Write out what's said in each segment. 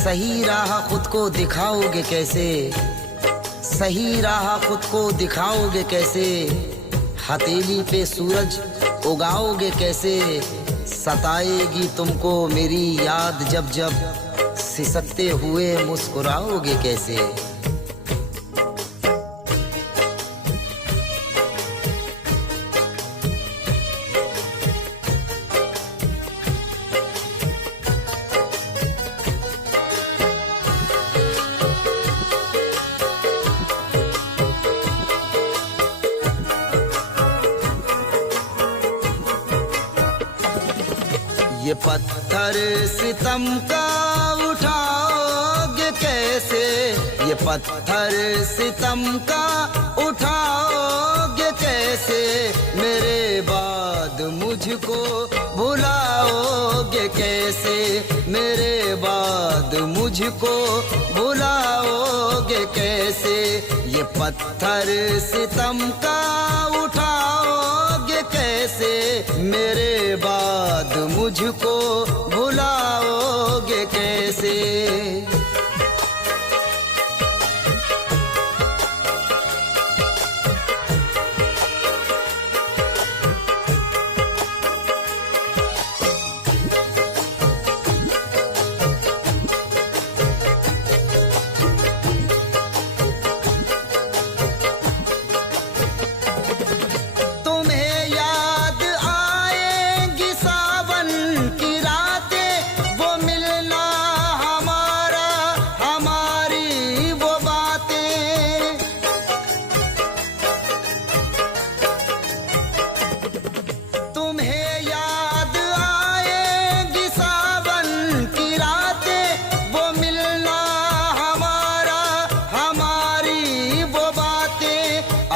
सही राह खुद को दिखाओगे कैसे, सही राह खुद को दिखाओगे कैसे, हथेली पे सूरज उगाओगे कैसे, सताएगी तुमको मेरी याद जब जब, सिसकते हुए मुस्कुराओगे कैसे। ये पत्थर सितम का उठाओगे कैसे, ये पत्थर सितम का उठाओगे कैसे, मेरे बाद मुझको भुलाओगे कैसे, मेरे बाद मुझको भुलाओगे कैसे। ये पत्थर सितम का उठाओगे कैसे, मेरे बाद मुझको भुलाओगे कैसे।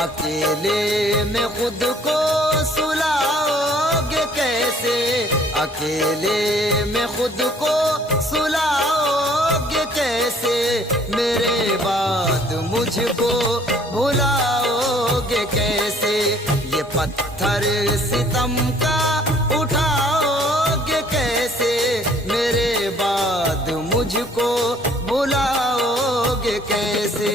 अकेले में खुद को सुलाओगे कैसे, अकेले में खुद को सुलाओगे कैसे, मेरे बाद मुझको भुलाओगे कैसे। ये पत्थर सितम का उठाओगे कैसे, मेरे बाद मुझको भुलाओगे कैसे।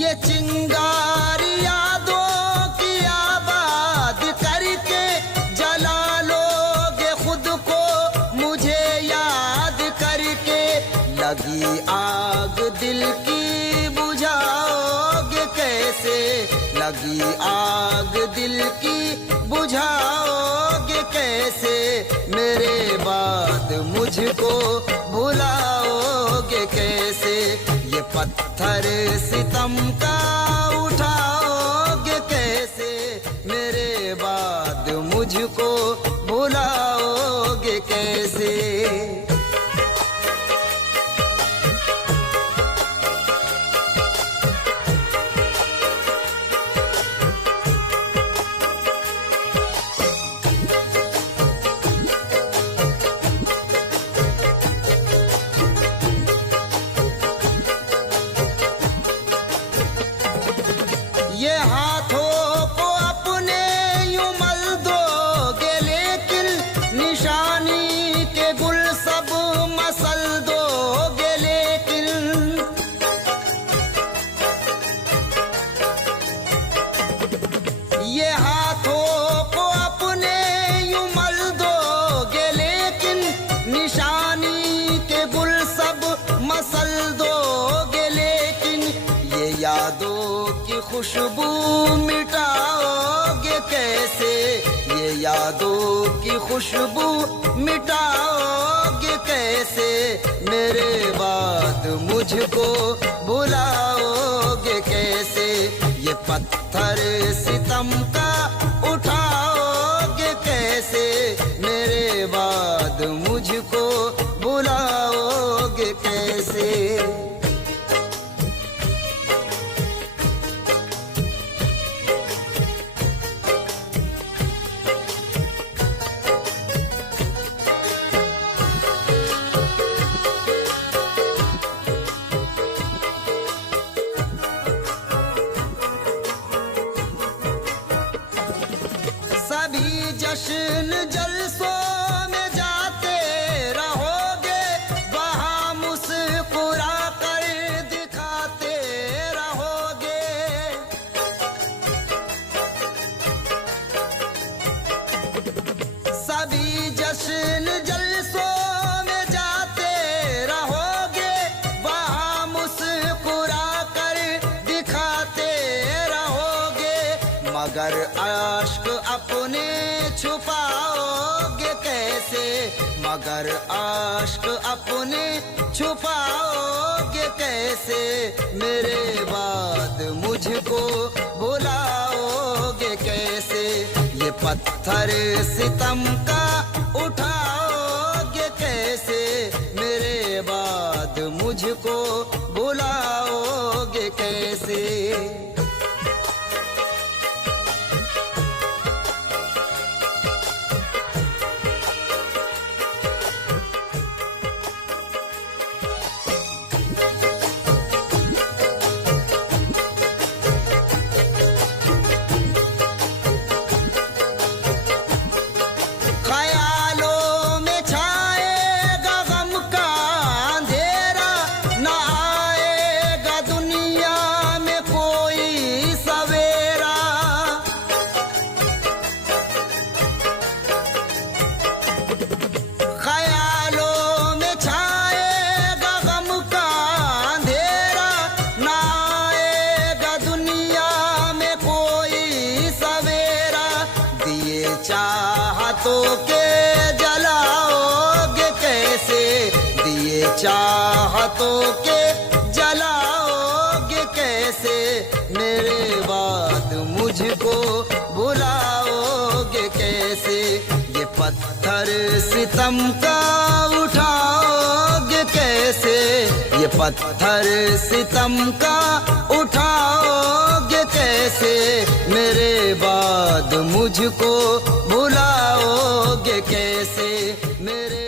ये चिंगारी यादों की आबाद करके जला लोगे खुद को मुझे याद करके। लगी आग दिल की बुझाओगे कैसे, लगी आग दिल की बुझाओगे कैसे, मेरे बाद मुझको भुलाओगे कैसे। ये पत्थर सितम का उठाओगे कैसे, मेरे बाद मुझको भुलाओगे कैसे। ये हाथों को अपने यूं मल दोगे लेकिन निशानी के गुल सब मसल दोगे लेकिन। ये हाथों को अपने यूं मल दोगे लेकिन निशानी के गुल सब मसल दोगे लेकिन। ये यादों की खुशबू मिटाओगे कैसे, ये यादों की खुशबू मिटाओगे कैसे, मेरे बाद मुझको भुलाओगे कैसे। ये पत्थर सितम का उठाओगे कैसे, मेरे बाद मुझको बुलाओगे कैसे। सभी जश्न जलसों में जाते रहोगे, वहाँ मुस्कुरा कर दिखाते रहोगे। सभी जश्न जलसों में जाते रहोगे, वहाँ मुस्कुरा कर दिखाते रहोगे। मगर आश्क अपने छुपाओगे कैसे, मगर आश्क अपने छुपाओगे कैसे, मेरे बाद मुझको बुलाओगे कैसे। ये पत्थर सितम का उठाओगे कैसे, मेरे बाद मुझको बुलाओगे कैसे। ख्यालों में छाएगा गम का अंधेरा, न आएगा दुनिया में कोई सवेरा। ख्यालों में छाएगा गम का अंधेरा, न आएगा दुनिया में कोई सवेरा। दिए चाहतों के जलाओगे कैसे, दिए चाहतों के जलाओगे कैसे, मेरे बाद मुझको बुलाओगे कैसे। ये पत्थर सितम का उठाओगे कैसे, ये पत्थर सितम का उठाओगे कैसे, मेरे बाद मुझको बुलाओगे कैसे, मेरे